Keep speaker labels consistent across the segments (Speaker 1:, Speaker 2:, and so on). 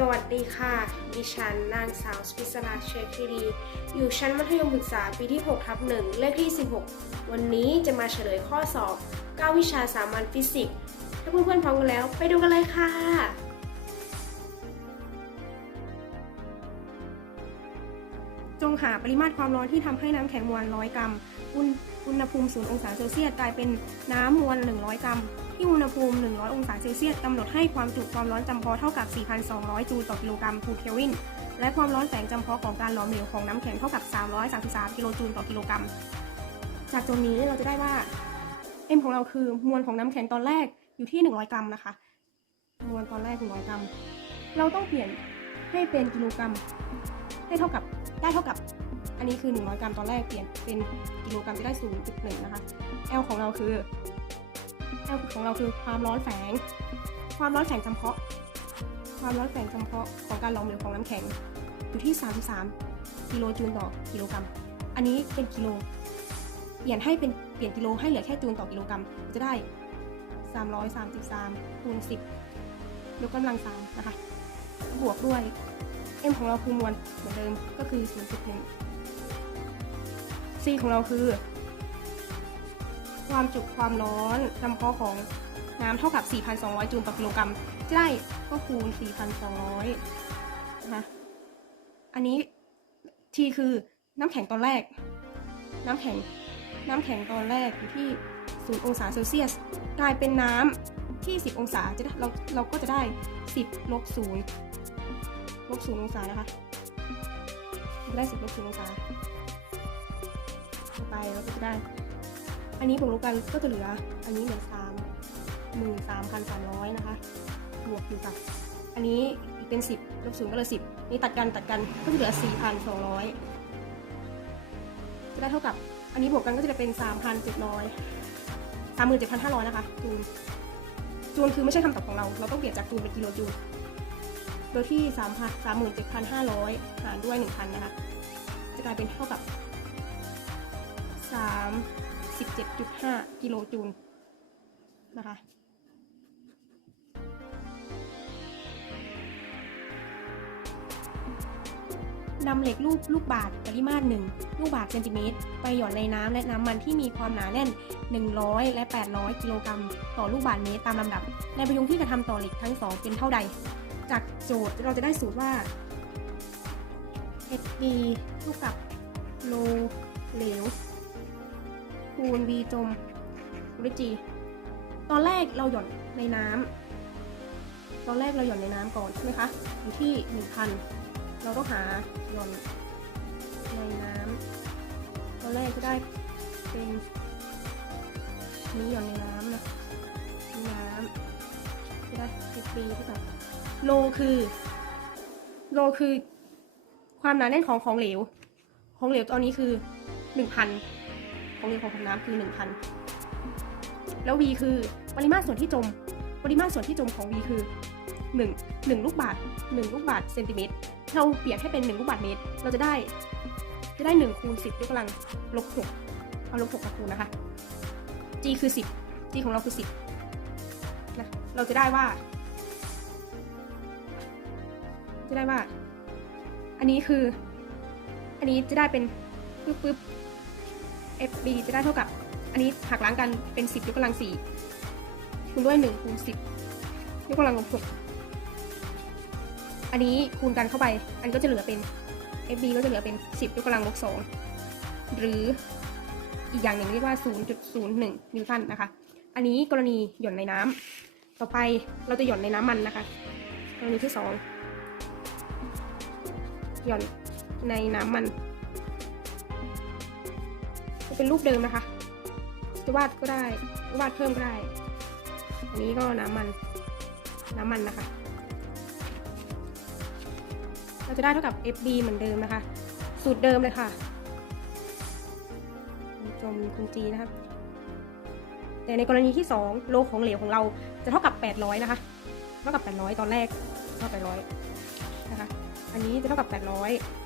Speaker 1: สวัสดีค่ะ ดิฉันนางสาวสปิสลาเชคคีรี อยู่ชั้นมัธยมศึกษาปีที่6ทับ1เลขที่ 16 วันนี้จะมาเฉลยข้อสอบ 9 วิชาสามัญฟิสิกส์ถ้าเพื่อนๆพร้อมกันแล้ว ไปดูกันเลยค่ะ จงหาปริมาตรความร้อนที่ทำให้น้ำแข็งมวล 100 กรัม อุณอุณหภูมิ 0 องศาเซลเซียสกลายเป็นน้ำมวล 100 กรัม ที่อุณหภูมิ 100 องศาเซลเซียสกำหนดให้ความจุความร้อนจำเพาะเท่ากับ 4,200 จูลต่อกิโลกรัมคูเคลวิน และความร้อนแสงจำเพาะของการหลอมเหลวของน้ำแข็งเท่ากับ 333 กิโลจูลต่อกิโลกรัม จากตรงนี้เราจะได้ว่า m ของเราคือมวลของน้ำแข็งตอนแรกอยู่ที่ 100 กรัมนะคะ มวลตอนแรก 100 กรัม เราต้องเปลี่ยนให้เป็นกิโลกรัม ให้เท่ากับได้เท่ากับอันนี้คือ 100 กรัมตอนแรกเปลี่ยนเป็นกิโลกรัมจะได้ 0.1 นะคะ L ของเราคือ L ของเราคือความร้อนแฝง ความร้อนแฝงจำเพาะ ความร้อนแฝงจำเพาะของการหลอมเหลวของน้ำแข็ง อยู่ที่ 33กิโลจูลต่อกิโลกรัม อันนี้เป็นกิโล เปลี่ยนให้เป็นเปลี่ยนกิโลให้เหลือแค่จูลต่อกิโลกรัม จะได้ 333คูณ10ยกกำลัง3นะคะ บวกด้วย m ของเราคือมวลเหมือนเดิมก็คือ 0.1 c ของเราคือ ความจุความร้อนจำเพาะของน้ำเท่ากับ 4,200 จูลต่อกิโลกรัมจะได้ก็คูณ 4,200 นะคะ อันนี้ t คือน้ำแข็งตอนแรก น้ำแข็ง น้ำแข็งตอนแรกอยู่ที่ 0 องศาเซลเซียส กลายเป็นน้ำที่ 10 องศาจะเราเราก็จะได้ 10ลบ0ลบ0องศานะคะได้ 10ลบ0องศาไปเราก็จะได้ อันนี้ผมกลบกันก็จะเหลือ อันนี้เหลือสามหมื่นสามพันสามร้อยนะคะ บวกอยู่กับอันนี้เป็นสิบลบศูนย์ก็เลยสิบนี่ตัดกันตัดกันก็จะเหลือสี่พันสองร้อยจะได้เท่ากับ อันนี้บวกกันก็จะเป็นสามพันเจ็ดร้อยสามหมื่นเจ็ดพันห้าร้อยนะคะจูนจูนคือไม่ใช่คำตอบของเรา เราต้องเปลี่ยนจากจูนเป็นกิโลจูลโดยที่สามพันสามหมื่นเจ็ดพันห้าร้อยหารด้วยหนึ่งพันนะคะ จะกลายเป็นเท่ากับสาม 37.5 กิโลจูลนะคะนำเหล็กรูปลูกบาศก์ปริมาตร 1 ลูกบาศก์เซนติเมตร ไปหย่อนในน้ำและน้ำมันที่มีความหนาแน่น 100 และ 800 กิโลกรัมต่อลูกบาศก์เมตรตามลำดับ ในประโยคที่กระทำต่อเหล็กทั้งสองเป็นเท่าใด จากโจทย์เราจะได้สูตรว่า HD เท่ากับโลเหลว คูณ v จมด้วย g ตอนแรกเราหย่อนในน้ำตอนแรกเราหย่อนในน้ำก่อนใช่ไหมคะ อยู่ที่ 1,000 เราต้องหาหย่อนในน้ำตอนแรกจะได้เป็นนี้หย่อนในน้ำนะในน้ำจะได้10ปีเท่ากับโลคือโลคือความหนาแน่นของของเหลว ของเหลวตอนนี้คือ1,000 ของเหลวของน้ำคือ 1,000 แล้ว v คือปริมาตรส่วนที่จม ปริมาตรส่วนที่จมของ v คือ 1 1 ลูกบาศก์1ลูกบาศก์เซนติเมตร เราเปลี่ยนให้เป็น 1 ลูกบาศก์เมตร เราจะได้ จะได้1คูณ10ยกกำลังลบ6เอาลบ6มาคูณนะคะ g คือ 10 g ของเราคือ 10นะเราจะได้ว่า จะได้ว่า อันนี้คือ อันนี้จะได้เป็นปึ๊บปึ๊บ fb จะได้เท่ากับ อันนี้หักล้างกันเป็น 10ยกกำลัง4คูณด้วย1คูณ10ยกกำลังลบ6อันนี้คูณกันเข้าไป อันนี้ก็จะเหลือเป็น fb ก็จะเหลือเป็น 10ยกกำลังลบ2หรืออีกอย่างหนึ่งเรียกว่า 0.01 นิวตันนะคะ อันนี้กรณีหย่อนในน้ำต่อไปเราจะหย่อนในน้ำมันนะคะกรณีที่ 2 หย่อนในน้ำมัน จะเป็นรูปเดิมนะคะ จะวาดก็ได้ วาดเพิ่มก็ได้ อันนี้ก็น้ำมัน น้ำมันนะคะ เราจะได้เท่ากับ FB เหมือนเดิมนะคะ สูตรเดิมเลยค่ะ จมคุณจีนะครับ แต่ในกรณีที่ 2 โลของเหลวของเราจะเท่ากับ 800 นะคะ เท่ากับ 800 ตอนแรกเท่ากับ800 นะคะ อันนี้จะเท่ากับ 800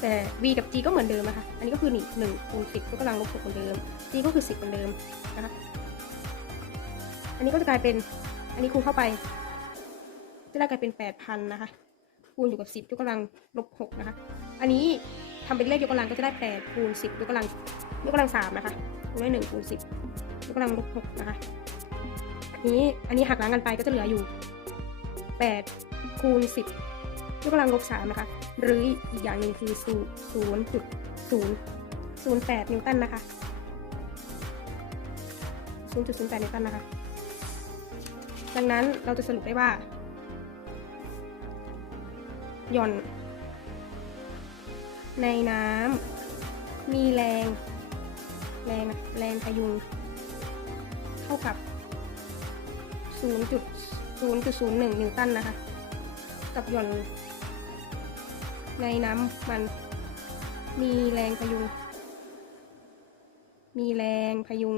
Speaker 1: แต่ v กับ g ก็เหมือนเดิมนะคะ อันนี้ก็คือนี่1คูณ10ยกกำลังลบ6เหมือนเดิม g ก็คือ 10เหมือนเดิมนะคะ อันนี้ก็จะกลายเป็น อันนี้คูณเข้าไป จะได้กลายเป็นแปดพันนะคะ คูณอยู่กับสิบยกกำลังลบหกนะคะ อันนี้ทำเป็นเลขยกกำลังก็จะได้แปดคูณสิบยกกำลังยกกำลังสามนะคะคูณด้วยหนึ่งคูณสิบยกกำลังลบหกนะคะ อันนี้ อันนี้หักล้างกันไปก็จะเหลืออยู่แปดคูณสิบ กกำลังลบสามนะคะ หรืออีกอย่างหนึ่งคือศูนย์จุดศูนย์ศูนย์แปดนิวตันนะคะศูนย์จุดศูนย์แปดนิวตันนะคะ ดังนั้นเราจะสรุปได้ว่าหย่อน ในน้ำมีแรง แรงนะแรงพยุง เท่ากับ 0.0.01 นิวตันนะคะ กับหย่อน ในน้ำมันมีแรงพยุง มีแรงพยุง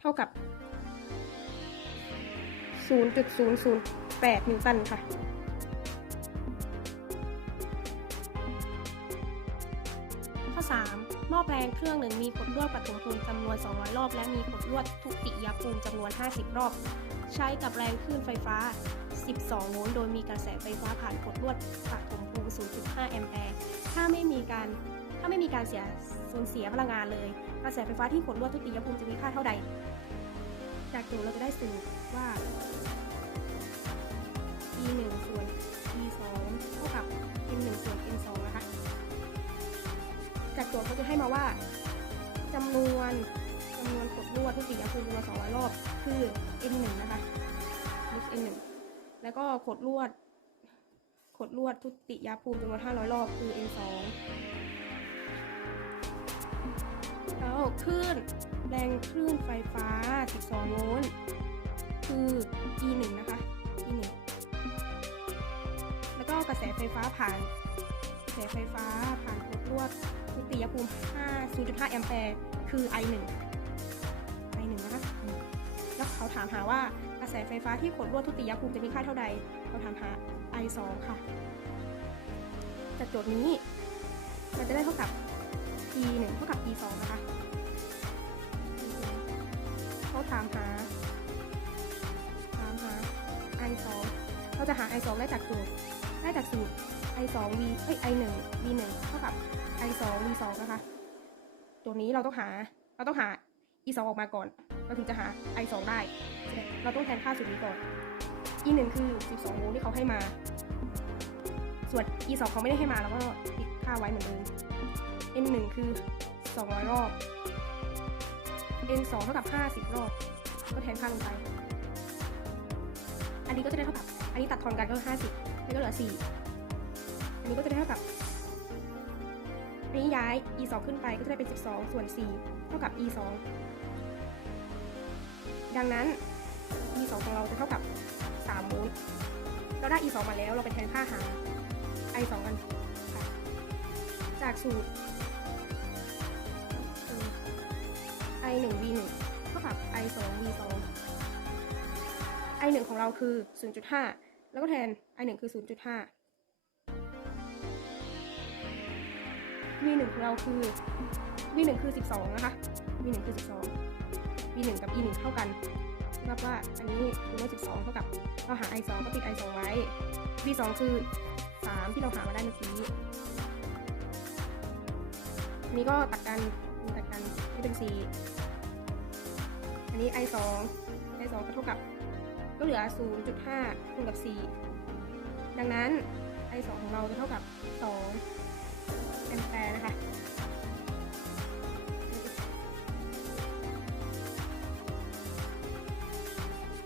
Speaker 1: เท่ากับ 0.008 นิวตันค่ะ ข้อ3หม้อแปลงเครื่องหนึ่งมีขดลวดปฐมภูมิจำนวน 200 รอบ และมีขดลวดทุติยภูมิจำนวน 50 รอบ ใช้กับแรงคลื่นไฟฟ้า 12 โวลต์ โดยมีกระแสไฟฟ้าผ่านขดลวดปฐมภูมิ 0.5 แอมแปร์ ถ้าไม่มีการถ้าไม่มีการเสียสูญเสียพลังงานเลย กระแสไฟฟ้าที่ขดลวดทุติยภูมิจะมีค่าเท่าใด จากโจทย์เราจะได้สูตรว่า e 1ส่วน e 2เท่ากับ n 1ส่วน n 2นะคะ จากโจทย์เขาจะให้มาว่าจำนวนจำนวนขดลวดทุติยภูมิจำนวน200รอบ คือ n 1นะคะ n 1แล้วก็ขดลวด ขดลวดทุติยภูมิจำนวน500 รอบคือ n 2 แล้วคลื่นแรงคลื่นไฟฟ้า 12 โวลต์คือ e 1 นะคะ e 1 แล้วก็กระแสไฟฟ้าผ่านกระแสไฟฟ้าผ่านขดลวดทุติยภูมิ 5 0.5 แอมแปร์คือ I 1 I 1 นะคะแล้วเขาถามหาว่ากระแสไฟฟ้าที่ขดลวดทุติยภูมิจะมีค่าเท่าใด เขาถามหา I 2 ค่ะ จากโจทย์นี้เราจะได้เท่ากับ E 1 เท่ากับ E 2 นะคะเขาถามหาถามหา I 2 เราจะหา I 2 ได้จากโจทย์ได้จากสูตร i 2 v เอ้ย i 1 v 1 เท่ากับ i 2 v 2 นะคะ ตัวนี้เราต้องหา เราต้องหา e 2 ออกมาก่อน เราถึงจะหา i 2 ได้ เราต้องแทนค่าสูตรนี้ก่อน e 1คือ 12โวลต์ที่เขาให้มา ส่วน e 2เขาไม่ได้ให้มาเราก็ติดค่าไว้เหมือนเดิม n 1คือ 200 รอบ n 2เท่ากับ 50 รอบ ก็แทนค่าลงไป อันนี้ก็จะได้เท่ากับ อันนี้ตัดทอนกันก็50นี่ก็เหลือ 4 อันนี้ก็จะได้เท่ากับอันนี้ย้าย e 2ขึ้นไปก็จะได้เป็น 12 ส่วน 4 เท่ากับ e 2ดังนั้น e 2ของเราจะเท่ากับ โวลต์เราได้ e 2มาแล้ว เราไปแทนค่าหา i 2กันค่ะ จากสูตร i 1 v 1เท่ากับ i 2 v 2 i 1ของเราคือ 0.5 แล้วก็แทน i 1คือ 0.5 v 1ของเราคือ v 1คือ 12 นะคะ v 1คือ 12 v 1กับ e 1เท่ากัน นับว่าอันนี้คือว่า12เท่ากับเราหา i 2ก็ติด i 2ไว้ v 2คือ 3 ที่เราหามาได้เมื่อกี้อันนี้ก็ตัดกันตัดกันนี่เป็น 4 อันนี้ i 2 i 2ก็เท่ากับ ก็เหลือ 0.5คูณกับ 4 ดังนั้น i 2ของเราจะเท่ากับ2แอมแปร์นะคะ